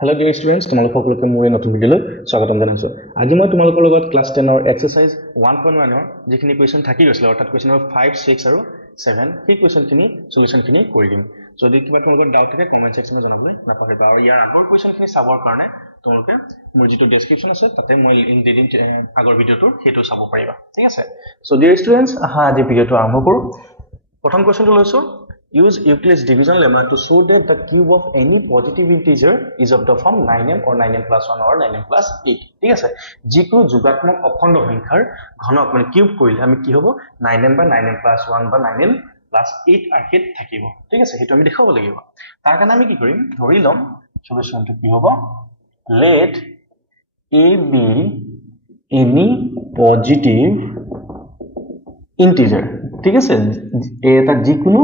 Hello dear students, তোমালোক সকলোকে মোৰ নতুন ভিডিঅলৈ স্বাগতম জনাইছো। আজি মই তোমালোকৰ লগত ক্লাছ 10 ৰ এক্সাৰসাইজ 1.1 ৰ যিখিনি কোৱেশ্চন থাকি গৈছিল অৰ্থাৎ কোৱেশ্চন নম্বৰ 5, 6 আৰু 7 সেই কোৱেশ্চনখিনি সলিউশনখিনি কৰি দিম। যদি কিবা তোমালোকৰ ডাউট থাকে কমেন্ট সেকশনত জনাবলৈ নাপাহৰিবা আৰু ইয়াৰ আগৰ কোৱেশ্চনখিনি চাবৰ কাৰণে তোমালোকে মোৰ যিটো ডেসক্ৰিপচন আছে তাতে মই লিংক দি দিম আগৰ ভিডিঅটোৰ সেইটো চাব পাৰিবা। ঠিক আছে? সো ডিয়াৰ ষ্টুডেন্টস আহা আজি ভিডিঅটো আৰম্ভ কৰো। প্ৰথম কোৱেশ্চনটো লৈছো Use Euclid's division lemma to show that the cube of any positive integer is of the form 9m or 9m plus 1 or 9m plus 8. ঠিক আছে যিকোনো যোগাত্মক অখণ্ড সংখ্যাৰ ঘনক মানে কিউব কৰিলে আমি কি হ'ব 9m বা 9m plus 1 বা 9m plus 8 আৰ্কেট থাকিব। ঠিক আছে হেতু আমি দেখাব লাগিব। তাৰ কাৰণে আমি কি কৰিম ধৰি লম সলিউশনটো কি হ'ব let a be any positive integer। ঠিক আছে এটা যিকোনো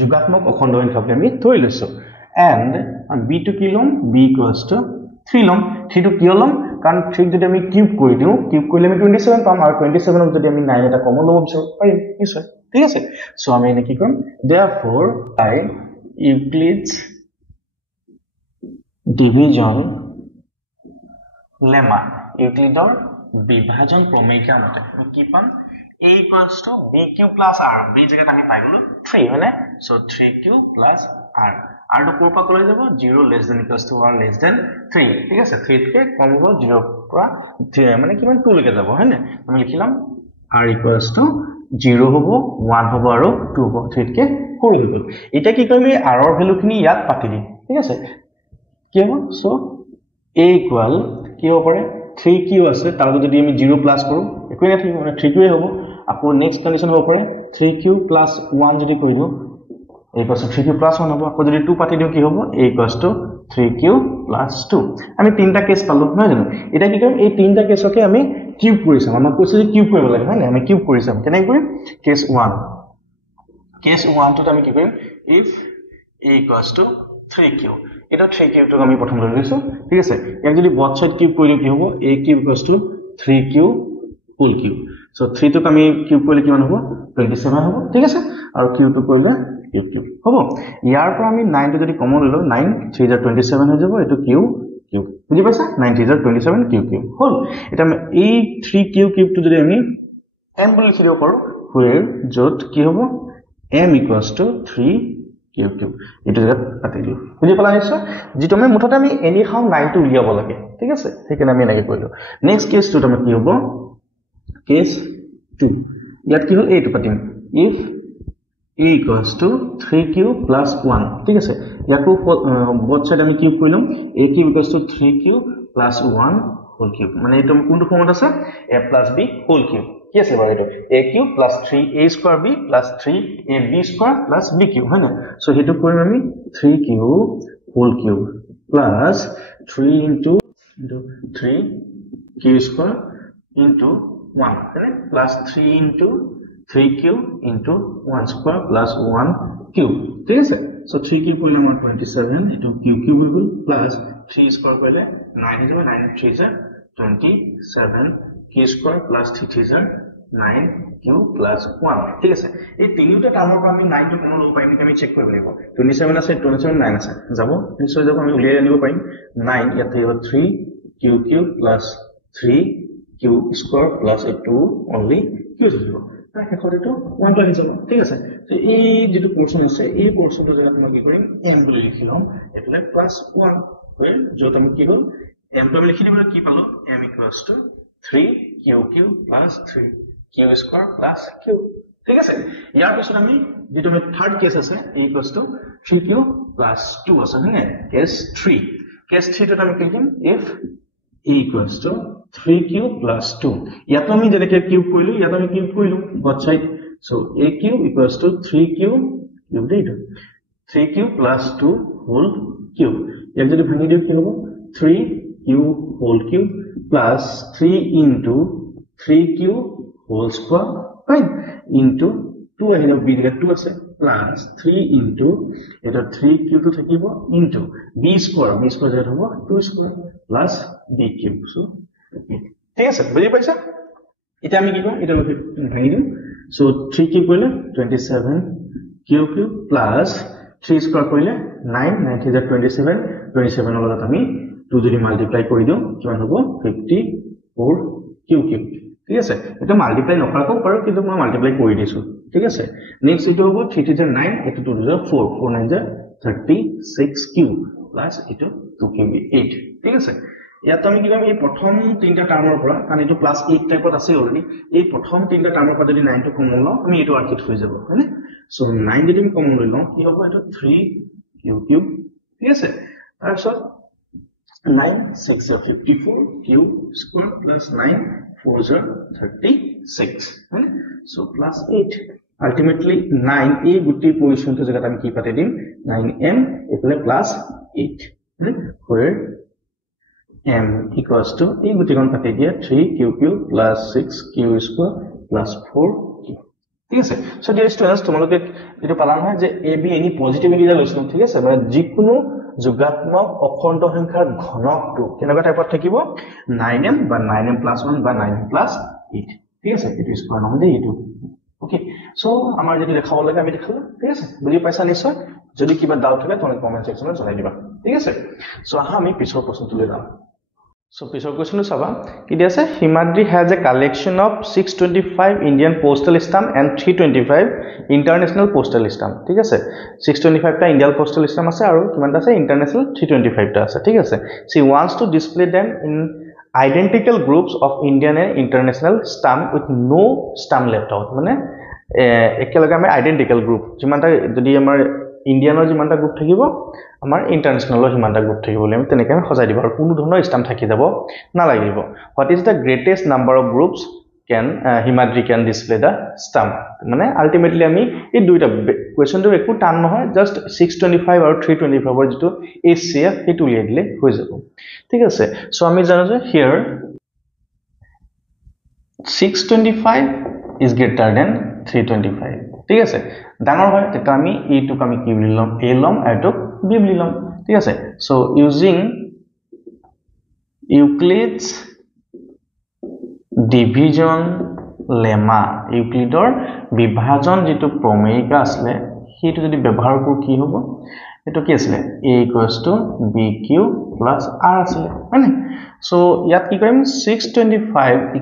যোগাত্মক অখণ্ড সংখ্যা আমি ধৰি লৈছো and b to কি লম b equals to 3 লম। সেইটো কি লম কাৰণ 3 যদি আমি কিউব কৰি দিও কিউব কৰিলে আমি 27 পাম আৰু 27 ক যদি আমি 9 এটা কমন ল'ব বিচাৰো পাৰিম নিশ্চয়। ঠিক আছে সো আমি এনে কি কৰিম therefore I Euclid's division lemma ইউক্লিডৰ বিভাজন প্ৰমেয়িকা মতে কি পাম a equals to bq plus r b জায়গাত আমি পাই গলো 3 হয়নে so 3q plus r r টো কোৰ পৰা কলৈ যাব 0 less than equals to or less than 3 ঠিক আছে 3 কে কম হ'ব 0 পৰা মানে কিমান 2 লৈকে যাব হয়নে আমি লিখিলাম r equals to 0 হ'ব 1 হ'ব আৰু 2 হ'ব 3 কে সৰু হৈ গল এটা কি কৰিম r ৰ ভ্যালু খিনি ইয়াত পাতি দিম ঠিক আছে কি হ'ব সো a equal কি হ'ব পাৰে 3q আছে তাৰ যদি আমি 0 প্লাস কৰো একো না থাকিব মানে 3q হ'ব আকৌ নেক্সট কন্ডিশন হ'ব পাৰে 3q plus 1 যদি কৰি দিও equals to 3q plus 1 হ'ব আকৌ যদি 2 পাতি দিও কি হ'ব equals to 3q plus 2 আমি তিনটা কেস পালো নহয় জানো এটা কি কৰিম এই তিনটা কেসকে আমি কিউব কৰি চাম আমাক কৈছে যে কিউব কৰিব লাগে হয় না আমি কিউব কৰি চাম কেনে কৰিম কেস 1 টোত আমি কি কৰিম if a equals to 3q এটা 3q টো আমি প্ৰথম লৈ লৈছো ঠিক আছে ইয়াক যদি both side কিউব কৰিলে কি হ'ব a cube equals to 3q whole cube so 3 টোক আমি কিউব কৰিলে কিমান হ'ব 27 হ'ব ঠিক আছে আৰু q টো কৰিলে কিউব হ'ব ইয়াৰ পৰা আমি 9 টো যদি কমন ললো 9 3 * 27 হৈ যাব এটো কিউব বুজি পাইছা 9 3 * 27 কিউব হল এটা এই 3q কিউব টো যদি আমি m বুলি লিখি দিব পাৰো where যত কি হ'ব m equals to 3 কিউব এটো জায়গা পাতি দিও বুজি পালা নিশ্চয় যেটো আমি মুঠতে আমি এনি হাউ 9 টো উলিয়াব লাগে ঠিক আছে সেইকাৰণে আমি এনেকৈ কৰিলো নেক্সট কেস টো আমি কি হ'ব কেস 2 ইয়াত কি হল a টো পাতিম if a equals to 3q plus 1 ঠিক আছে ইয়াকো both side আমি cube কৰিলাম a cube equals to 3q plus 1 whole cube মানে এটো কোনটো ফৰ্মত আছে a plus b whole cube কি আছে বাৰু এটো a cube plus 3a square b plus 3ab square plus b cube হয় না সো হেতু কৰিম আমি 3q whole cube plus 3 into 3q square into 1 right plus 3 into 3q into 1 square plus 1 cube ঠিক আছে so 3 cube কৰিলে আমাৰ 27 এটো cube হৈ গল plus 3 square কৰিলে 9 হৈ যাব 9 3 is 27 q square plus 3 is 9 q plus 1 ঠিক আছে এই তিনিটা টাৰ্মৰ পৰা আমি 9 টো কমন ল'ব পাৰিম আমি চেক কৰিব লাগিব 27 আছে 27 9 আছে যাব নিশ্চয় যাব আমি উলিয়াই আনিব পাৰিম 9 ইয়াত থাকিব 3 q plus 3 q square plus 2 only q থাকিব হেকৰেটো 1 টো আহি যাব ঠিক আছে তো এই যেটো পোৰশন আছে এই পোৰশনটো যেটা মই কি কৰিম m বুলি লিখিলাম এফালে প্লাস 1 হয় যত আমি কি হল m টো লিখি দিব কি পালো m equals to 3q plus 3 q square plus q ঠিক আছে ইয়াৰ পিছত আমি যেটো আমি থাৰ্ড কেস আছে equals to 3q plus 2 আছে মানে কেস 3 টো আমি কি লিখিম if a equals to 3q plus 2 ইয়াতো আমি যেনেকৈ কিউব কৰিলো ইয়াতো আমি কিউব কৰিলো both side so a cube equals to 3q cube দিটো 3q plus 2 whole cube ইয়াক যদি ভাঙি দিও কি হ'ব 3q whole cube plus 3 into 3q whole square right into 2 আহিলে b দিলে 2 আছে plus 3 into এটা 3q টো থাকিব into b square যেটা হ'ব 2 square plus b cube so ঠিক আছে বুজি পাইছা এটা আমি কি কৰিম এটা ভাঙি দিম so 3 কি কৰিলে 27 q plus 3 স্কয়াৰ কৰিলে 9 9 3 27 27 ৰ লগত আমি 2 যদি মাল্টিপ্লাই কৰি দিও কিমান হ'ব 54 কিউ কিউ ঠিক আছে এটা মাল্টিপ্লাই নকৰাকো পাৰো কিন্তু মই মাল্টিপ্লাই কৰি দিছো ঠিক আছে নেক্সট ইটো হ'ব 3 3 9 এটো 2 4 4 9 36 কিউ প্লাস এটো 2 কিউ 8 ঠিক আছে ইয়াত আমি কি কৰিম এই প্ৰথম তিনটা টাৰ্মৰ পৰা কাৰণ এটো প্লাস 8 টাইপত আছে অলৰেডি এই প্ৰথম তিনটা টাৰ্মৰ পৰা যদি 9 টো কমন লওঁ আমি এটো আৰ্কিট হৈ যাব হয়নে সো 9 যদি আমি কমন লৈ লওঁ কি হ'ব এটো 3 কিউ কিউ ঠিক আছে তাৰপিছত 9 6 54 কিউ স্কয়ার প্লাস 9 4 36 হয়নে সো প্লাস 8 ultimately 9 a গুটি পজিশন to জায়গা আমি কি পাতে দিম 9m এফালে plus 8 where m equals to a গুটি কোন পাতে দিয়া 3qq plus 6q square plus 4q ঠিক আছে সো ডিয়ার স্টুডেন্টস তোমালোকে এটো পালা নহয় যে a b any পজিটিভিটি দা লৈছো ঠিক আছে মানে যিকোনো যোগাত্মক অখণ্ড সংখ্যাৰ ঘনকটো কেনেকুৱা টাইপত থাকিব 9m বা 9m plus 1 বা 9m plus 8 ঠিক আছে এটো স্কয়ার নহলে এটো ওকে সো আমাৰ যদি দেখাব লাগে আমি দেখালো ঠিক আছে বুজি পাইছা নিশ্চয় যদি কিবা ডাউট থাকে তোমরা কমেন্ট সেকশনত জনাই দিবা ঠিক আছে সো আহা আমি পিছৰ প্ৰশ্নটো লৈ যাম সো পিছৰ কোৱেশ্চনটো চাবা কি দি আছে Himadri has a collection of 625 Indian postal stamp and 325 international postal stamp ঠিক আছে 625 টা ইন্ডিয়ান postal stamp আছে আৰু কিমানটা আছে international 325 টা আছে ঠিক আছে she wants to display them in identical groups of Indian and international stamp with no stamp left out মানে একেলগে আমি আইডেন্টিক্যাল গ্ৰুপ যিমানটা যদি আমাৰ ইন্ডিয়ানৰ যিমানটা গ্ৰুপ থাকিব আমাৰ ইন্টাৰনেশনালৰ যিমানটা গ্ৰুপ থাকিব আমি তেনেকৈ সজাই দিব আৰু কোনো ধৰণৰ স্টাম্প থাকি যাব না লাগিব what is the greatest number of groups can Himadri can display the stamp মানে আলটিমেটলি আমি এই দুইটা কোৱেশ্চনটো একো টান নহয় জাস্ট 625 আৰু 325 ৰ যেটো HCF হেতু উলিয়াই দিলে হৈ যাব ঠিক আছে সো আমি জানো যে here 625 is greater than 325 ঠিক আছে ডাঙৰ হয় তেটো আমি এইটো আমি কি বুলি লম a লম আৰু b বুলি লম ঠিক আছে সো ইউজিং ইউক্লিডছ ডিভিজন লেমা ইউক্লিডৰ বিভাজন যেটো প্ৰমেয়িকা আছে হেতু যদি ব্যৱহাৰ কৰো কি হ'ব এটো কি আছে a = bq + r আছে মানে সো ইয়াত কি কৰিম 625 =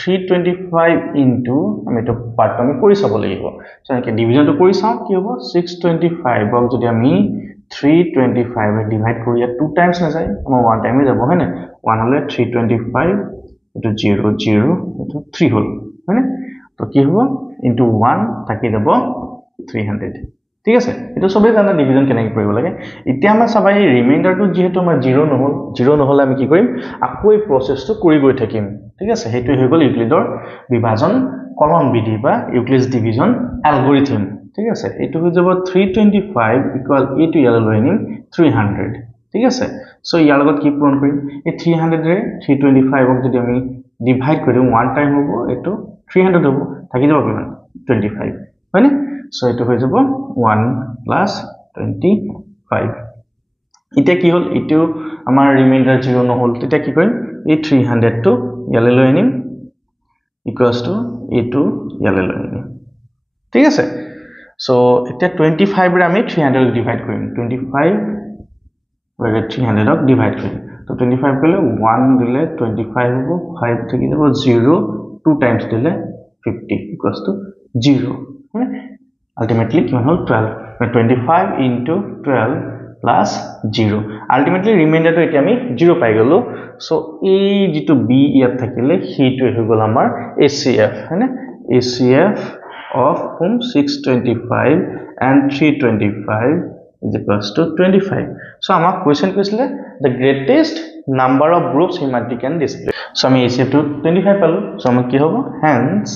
325 into আমি তো পাৰ্ট আমি কৰি চাব লাগিব সো একে ডিভিজনটো কৰি চাও কি হ'ব 625 ক যদি আমি 325 এ ডিভাইড কৰি টু টাইমস না যায় আমাৰ ওয়ান টাইমে যাব হয় না 1 হলে 325 এটো 0 0 এটো 3 হল হয় না তো কি হ'ব ইনটু 1 থাকি যাব 300 ঠিক আছে এটো সবেই জানা ডিভিজন কেনেকৈ কৰিব লাগে এতিয়া আমাৰ সবাই ৰিমাইন্ডাৰটো যেহেতু আমাৰ 0 নহল আমি কি কৰিম আকৌ এই প্ৰসেসটো কৰি গৈ থাকিম ঠিক আছে হেতু হৈ গল ইউক্লিডৰ বিভাজন কলম বিধি বা ইউক্লিডছ ডিভিজন এলগৰিথম ঠিক আছে এটো হৈ যাব 325 ইকুয়াল a টু ইয়ালৈ লৈ আনিম 300 ঠিক আছে সো ইয়াৰ লগত কি পূৰণ কৰিম এই 300 ৰে 325 ক যদি আমি ডিভাইড কৰিম ওয়ান টাইম হ'ব এটো 300 হ'ব থাকি যাব কিমান 25 হয় নে সো এটো হৈ যাব 1 + 25 এটা কি হল এটো আমাৰ ৰিমাইন্ডাৰ 0 নহল তেতিয়া কি কৰিম এই 300 টো ইয়ালৈ লৈ আনিম ইকুয়ালস টু a2 ইয়ালৈ লৈ আনিম ঠিক আছে সো এটা 25 ৰে আমি 300 ক ডিভাইড কৰিম 25 ৰে 300 ক ডিভাইড কৰিম তো 25 কৰিলে 1 দিলে 25 হ'ব 5 থাকি যাব 0 2 টাইমস দিলে 50 ইকুয়ালস টু 0 ultimately কিমান হল 12 25 into 12 plus 0 ultimately remainder to এতিয়া আমি 0 পাই গলো সো এই যেটো b ইয়াত থাকিলে হেতু হৈ গল আমাৰ HCF হয়নে HCF of 625 and 325 is equals to 25 so আমাৰ কোৱেশ্চন কৈছিলে the greatest number of groups Himadri can display so আমি HCF to 25 পালো so আমাৰ কি হ'ব hence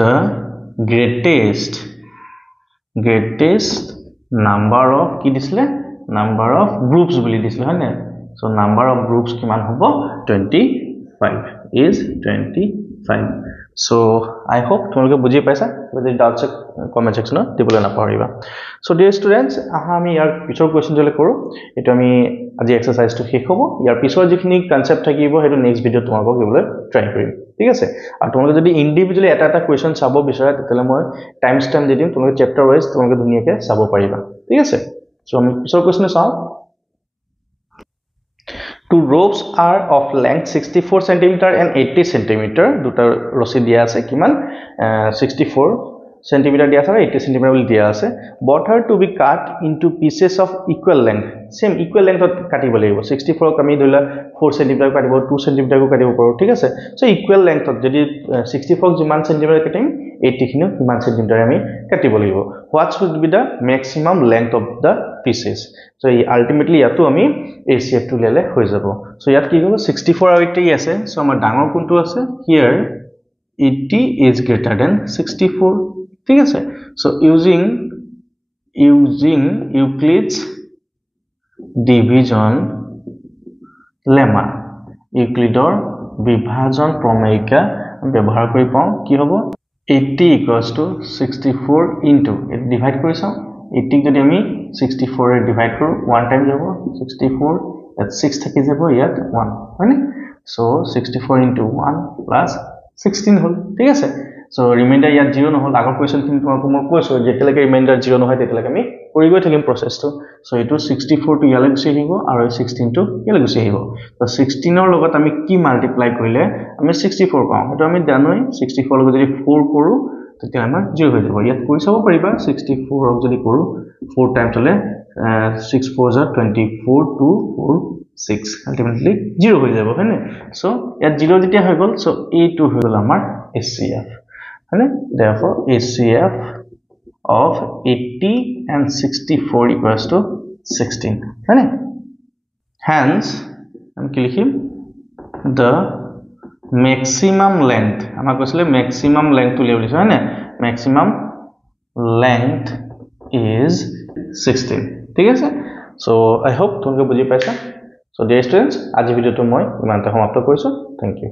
the greatest number of কি দিছিলে number of groups বুলি দিছিলে হয় না so number of groups কিমান হ'ব 25 is 25 So I hope তোমালোকে বুজি পাইছা যদি ডাউটছ কমেন্ট সেকশনত দিবলৈ নাপাহৰিবা so dear students আহা আমি ইয়াৰ পিছৰ কোৱেশ্চন জলে কৰো এটো আমি আজি এক্সাৰসাইজটো শেষ হ'ব ইয়াৰ পিছৰ যিখিনি কনসেপ্ট থাকিব হেতু নেক্সট ভিডিও তোমালোকক দিবলৈ ট্ৰাই কৰিম ঠিক আছে আৰু তোমালোকে যদি ইন্ডিভিজুৱেলি এটা কোৱেশ্চন চাব বিচাৰা তেতিয়ালে মই টাইম স্ট্যাম্প দি দিম তোমালোকে চেপ্টাৰ ওয়াইজ তোমালোকে ধুনীয়াকৈ চাব পাৰিবা ঠিক আছে so আমি পিছৰ কোৱেশ্চন চাওঁ Two ropes are of length 64 cm and 80 cm. দুটা ৰছী দিয়া আছে কিমান 64 cm দিয়া আছে আৰু 80 cm বুলি দিয়া আছে. Both are to be cut into pieces of equal length. Same equal length কাটিব লাগিব. 64 আমি ধৰিলা 4 cm কাটিব 2 cm কাটিব পাৰো ঠিক আছে. So equal length যদি 64 যিমান cm কাটিম 80 খিনিও কিমান cm আমি কাটিব লাগিব. What should be the maximum length of the pieces? So ultimately ইয়াতো আমি ACF to lele হৈ যাব so ইয়াত কি হ'ব 64 আৰু 80 আছে so আমাৰ ডাঙৰ কোনটো আছে here 80 is greater than 64 ঠিক আছে so using Euclid's division lemma ইউক্লিডৰ বিভাজন প্ৰমেয়িকা ব্যৱহাৰ কৰি পাওঁ কি হ'ব 80 equals to 64 into it divide কৰি চাওঁ 80 যদি আমি 64 এ ডিভাইড কৰো 1 টাইম যাব 64 at 6 থাকি যাব ইয়াত 1 হয়নে সো 64 into 1 plus 16 হল ঠিক আছে সো ৰিমাইন্ডাৰ ইয়াত 0 নহল আগৰ কোৱেশ্চন খিনি তোমাক মই কৈছো যেতিয়ালৈকে ৰিমাইন্ডাৰ 0 নহয় তেতিয়ালৈকে আমি কৰি গৈ থাকিম প্ৰসেসটো সো এটো 64 টু ইয়ালৈ গুচি আহিব আৰু 16 টু ইয়ালৈ গুচি আহিব তো 16 ৰ লগত আমি কি মাল্টিপ্লাই কৰিলে আমি 64 পাওঁ এটো আমি জানোই 64 লগত যদি 4 কৰো তেতিয়া আমাৰ 0 হৈ যাব ইয়াত কৰি চাব পাৰিবা 64 ক যদি কৰো 4 টাইমছ হলে 6 4 are 24 2 4 6 ultimately 0 হৈ যাব হয়নে সো ইয়াত 0 যেতিয়া হৈ গল সো a2 হৈ গল আমাৰ HCF হয়নে therefore HCF of 80 and 64 equals to 16 হয়নে hence আমি কি লিখিম the maximum length আমাৰ কৈছিলে maximum length to লিখিছো হয়নে maximum length is 16 ঠিক আছে so I hope তোমালোকে বুজি পাইছা so dear students আজি ভিডিওটো মই ইমানতে সমাপ্ত কৰিছো thank you